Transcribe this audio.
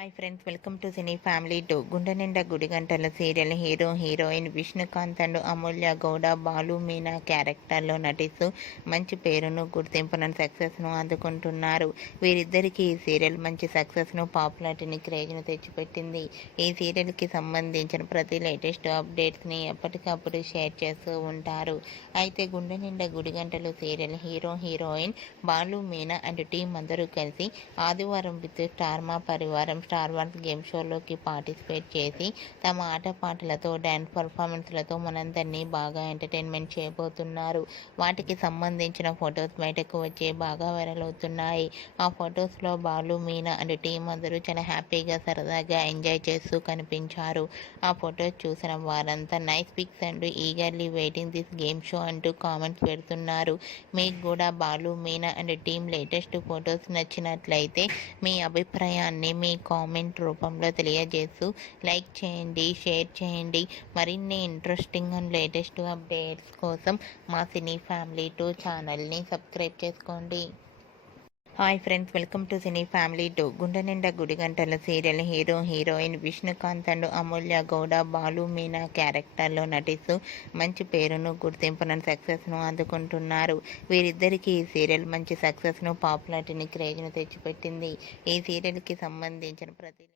Hi friends, welcome to cine family 2. గుండె నిండా గుడిగంటల serial hero heroine Vishnukanth and Amulya Gowda Balu Meena క్యారెక్టర్లో నటిస్తూ మంచి పేరును గుర్తింపును సక్సెస్ను అందుకుంటున్నారు. వీరిద్దరికీ ఈ సీరియల్ మంచి సక్సెస్ను పాపులారిటీని క్రేజ్ను తెచ్చిపెట్టింది. ఈ సీరియల్కి సంబంధించిన ప్రతి లేటెస్ట్ అప్డేట్స్ని ఎప్పటికప్పుడు షేర్ చేస్తూ ఉంటారు. అయితే గుండె నిండా గుడిగంటలు serial hero heroine Balu Meena and team అందరూ కలిసి ఆదివారం విత్ స్టార్మా పరివారం స్టార్ వార్స్ గేమ్ షోలోకి పార్టిసిపేట్ చేసి తమ ఆటపాటలతో డ్యాన్స్ పర్ఫార్మెన్స్లతో మనందరినీ బాగా ఎంటర్టైన్మెంట్ చేయబోతున్నారు. వాటికి సంబంధించిన ఫొటోస్ బయటకు వచ్చి బాగా వైరల్ అవుతున్నాయి. ఆ ఫొటోస్లో బాలు మీనా అండ్ టీం అందరూ చాలా హ్యాపీగా సరదాగా ఎంజాయ్ చేస్తూ కనిపించారు. ఆ ఫొటోస్ చూసిన వారంతా nice pics and eagerly waiting this game show అంటూ కామెంట్స్ పెడుతున్నారు. మీకు కూడా Balu Meena and team latest photos నచ్చినట్లయితే మీ అభిప్రాయాన్ని మీ కామెంట్ రూపంలో తెలియజేస్తూ లైక్ చేయండి, షేర్ చేయండి. మరిన్ని ఇంట్రెస్టింగ్ అండ్ లేటెస్ట్ అప్డేట్స్ కోసం మా సినీ ఫ్యామిలీ 2 ఛానల్ని సబ్స్క్రైబ్ చేసుకోండి. Hi friends, welcome to cine family 2. గుండె నిండా గుడిగంటల serial hero heroine Vishnukanth and Amulya Gowda Balu Meena క్యారెక్టర్లో నటిస్తూ మంచి పేరును గుర్తింపును సక్సెస్ను అందుకుంటున్నారు. వీరిద్దరికీ ఈ సీరియల్ మంచి సక్సెస్ను పాపులారిటీని క్రేజ్ను తెచ్చిపెట్టింది. ఈ సీరియల్కి సంబంధించిన ప్రతి